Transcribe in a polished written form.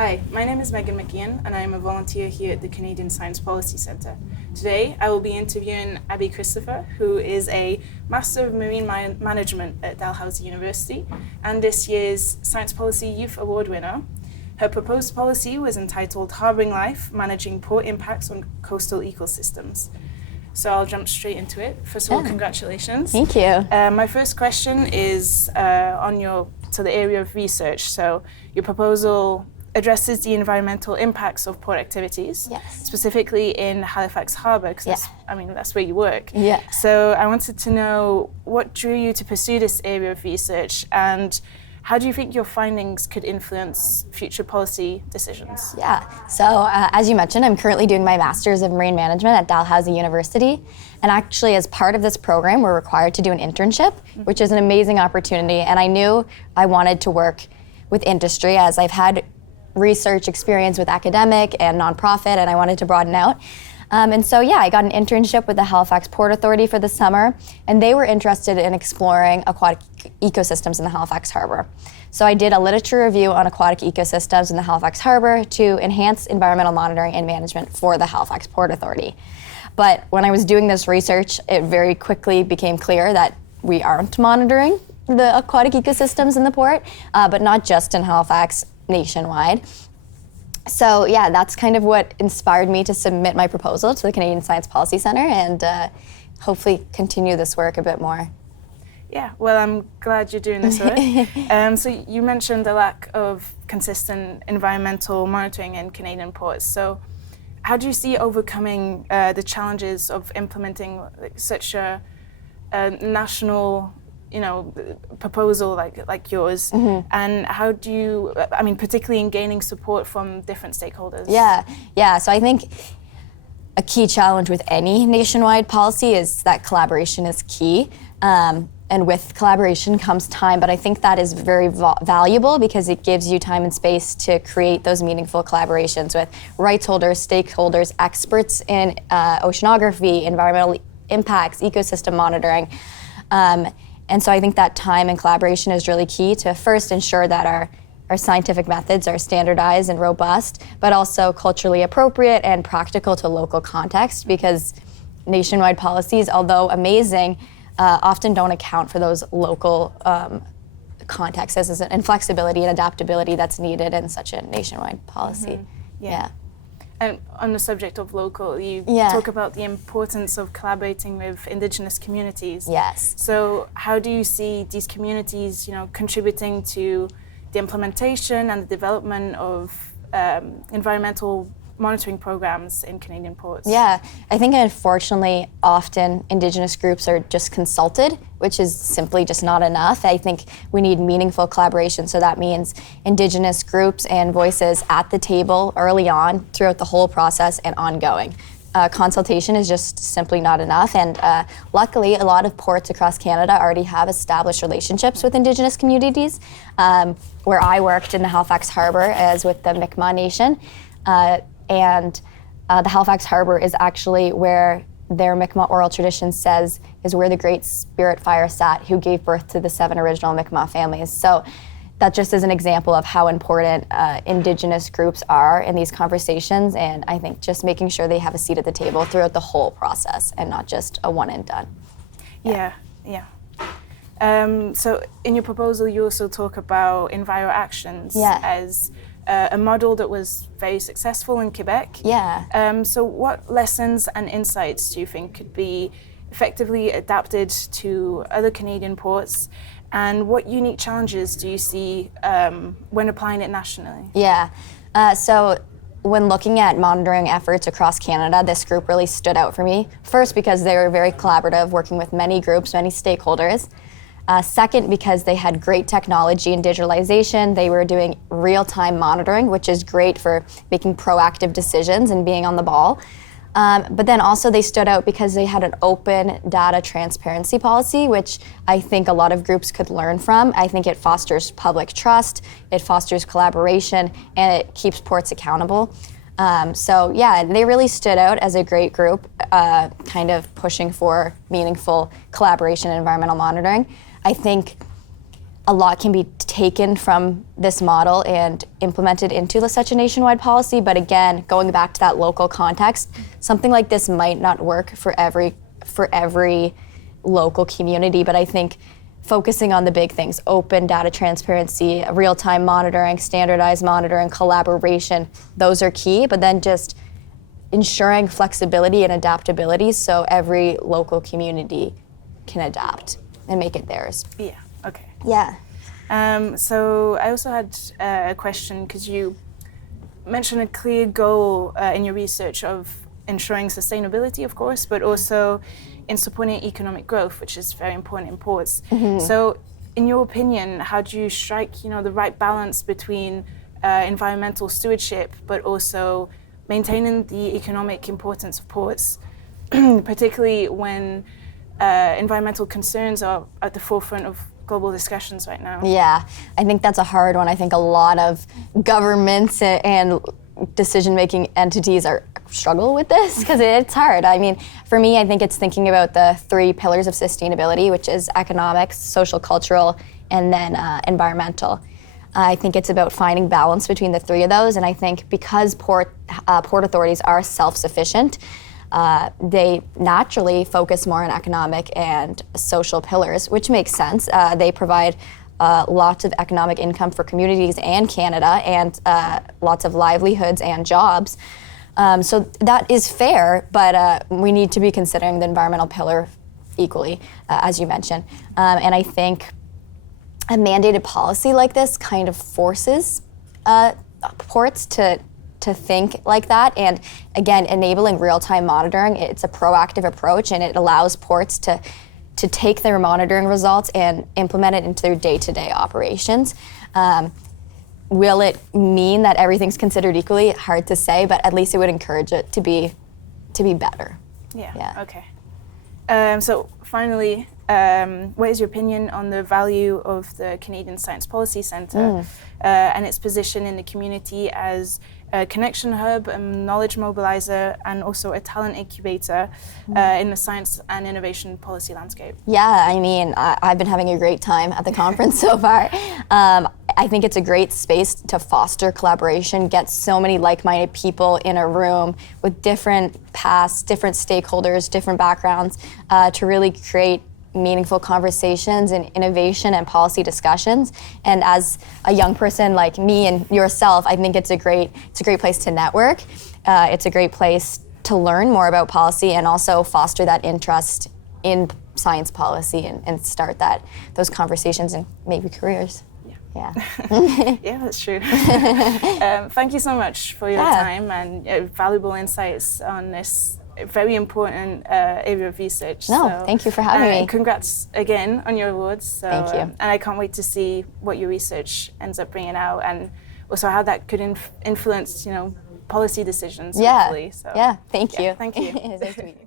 Hi, my name is Megan McGeehan and I am a volunteer here at the Canadian Science Policy Centre. Today I will be interviewing Abby Christopher, who is a Master of Marine Management at Dalhousie University and this year's Science Policy Youth Award winner. Her proposed policy was entitled Harbouring Life, Managing Port Impacts on Coastal Ecosystems. So I'll jump straight into it. First of all, congratulations. Thank you. My first question is on the area of research. So your proposal addresses the environmental impacts of port activities, Yes. specifically in Halifax Harbour, because that's where you work. Yeah. So I wanted to know what drew you to pursue this area of research, and how do you think your findings could influence future policy decisions? Yeah, so as you mentioned, I'm currently doing my Master's of Marine Management at Dalhousie University. And actually, as part of this program, we're required to do an internship, which is an amazing opportunity. And I knew I wanted to work with industry, as I've had research experience with academic and nonprofit, and I wanted to broaden out. And so, I got an internship with the Halifax Port Authority for the summer, and they were interested in exploring aquatic ecosystems in the Halifax Harbour. So I did a literature review on aquatic ecosystems in the Halifax Harbour to enhance environmental monitoring and management for the Halifax Port Authority. But when I was doing this research, it very quickly became clear that we aren't monitoring the aquatic ecosystems in the port, but not just in Halifax, nationwide. So that's kind of what inspired me to submit my proposal to the Canadian Science Policy Centre and hopefully continue this work a bit more. Yeah, well, I'm glad you're doing this work. So you mentioned the lack of consistent environmental monitoring in Canadian ports. So how do you see overcoming the challenges of implementing such a national proposal like yours, and how do you, particularly in gaining support from different stakeholders? Yeah, so I think a key challenge with any nationwide policy is that collaboration is key. And with collaboration comes time, but I think that is very valuable because it gives you time and space to create those meaningful collaborations with rights holders, stakeholders, experts in oceanography, environmental impacts, ecosystem monitoring. And so I think that time and collaboration is really key to first ensure that our scientific methods are standardized and robust, but also culturally appropriate and practical to local context, because nationwide policies, although amazing, often don't account for those local contexts and flexibility and adaptability that's needed in such a nationwide policy. Mm-hmm. Yeah. And on the subject of local, you talk about the importance of collaborating with Indigenous communities. Yes. So how do you see these communities, contributing to the implementation and the development of environmental monitoring programs in Canadian ports? Yeah, I think unfortunately often Indigenous groups are just consulted, which is simply just not enough. I think we need meaningful collaboration, so that means Indigenous groups and voices at the table early on throughout the whole process and ongoing. Consultation is just simply not enough, and luckily a lot of ports across Canada already have established relationships with Indigenous communities. Where I worked in the Halifax Harbour as with the Mi'kmaq Nation, and the Halifax Harbour is actually where their Mi'kmaq oral tradition says is where the Great Spirit Fire sat, who gave birth to the 7 original Mi'kmaq families. So that just is an example of how important Indigenous groups are in these conversations, and I think just making sure they have a seat at the table throughout the whole process and not just a one and done. Yeah. So in your proposal, you also talk about Enviro Actions as a model that was very successful in Quebec. So what lessons and insights do you think could be effectively adapted to other Canadian ports, and what unique challenges do you see when applying it nationally? So when looking at monitoring efforts across Canada, this group really stood out for me. First, because they were very collaborative, working with many groups, many stakeholders. Second, because they had great technology and digitalization. They were doing real-time monitoring, which is great for making proactive decisions and being on the ball. But then also they stood out because they had an open data transparency policy, which I think a lot of groups could learn from. I think it fosters public trust, it fosters collaboration, and it keeps ports accountable. They really stood out as a great group, kind of pushing for meaningful collaboration in environmental monitoring. I think a lot can be taken from this model and implemented into such a nationwide policy. But again, going back to that local context, something like this might not work for every local community. But I think focusing on the big things, open data transparency, real-time monitoring, standardized monitoring, collaboration, those are key. But then just ensuring flexibility and adaptability so every local community can adapt and make it theirs. Yeah, okay. Yeah. So I also had a question, because you mentioned a clear goal in your research of ensuring sustainability, of course, but also in supporting economic growth, which is very important in ports. So in your opinion, how do you strike, the right balance between environmental stewardship, but also maintaining the economic importance of ports, particularly when environmental concerns are at the forefront of global discussions right now? Yeah, I think that's a hard one. I think a lot of governments and decision-making entities struggle with this because it's hard. I mean, for me, I think it's thinking about the 3 pillars of sustainability, which is economics, social, cultural, and then environmental. I think it's about finding balance between the 3 of those, and I think because port authorities are self-sufficient, they naturally focus more on economic and social pillars, which makes sense. They provide lots of economic income for communities and Canada, and lots of livelihoods and jobs. So that is fair, but we need to be considering the environmental pillar equally, as you mentioned. And I think a mandated policy like this kind of forces ports to think like that, and again, enabling real-time monitoring. It's a proactive approach, and it allows ports to take their monitoring results and implement it into their day-to-day operations. Will it mean that everything's considered equally? Hard to say, but at least it would encourage it to be better. Yeah. Okay. So finally, what is your opinion on the value of the Canadian Science Policy Centre and its position in the community as a connection hub, a knowledge mobilizer, and also a talent incubator in the science and innovation policy landscape? Yeah, I mean, I've been having a great time at the conference so far. I think it's a great space to foster collaboration, get so many like-minded people in a room with different pasts, different stakeholders, different backgrounds, to really create meaningful conversations and innovation and policy discussions. And as a young person like me and yourself, I think it's a great place to network. It's a great place to learn more about policy and also foster that interest in science policy and start those conversations and maybe careers. Yeah. Yeah, that's true. Thank you so much for your time and valuable insights on this very important area of research. Thank you for having me. Congrats again on your awards. Thank you. And I can't wait to see what your research ends up bringing out, and also how that could influence, policy decisions. Yeah. Hopefully. So, yeah. Thank you. Thank you. It was nice to meet you.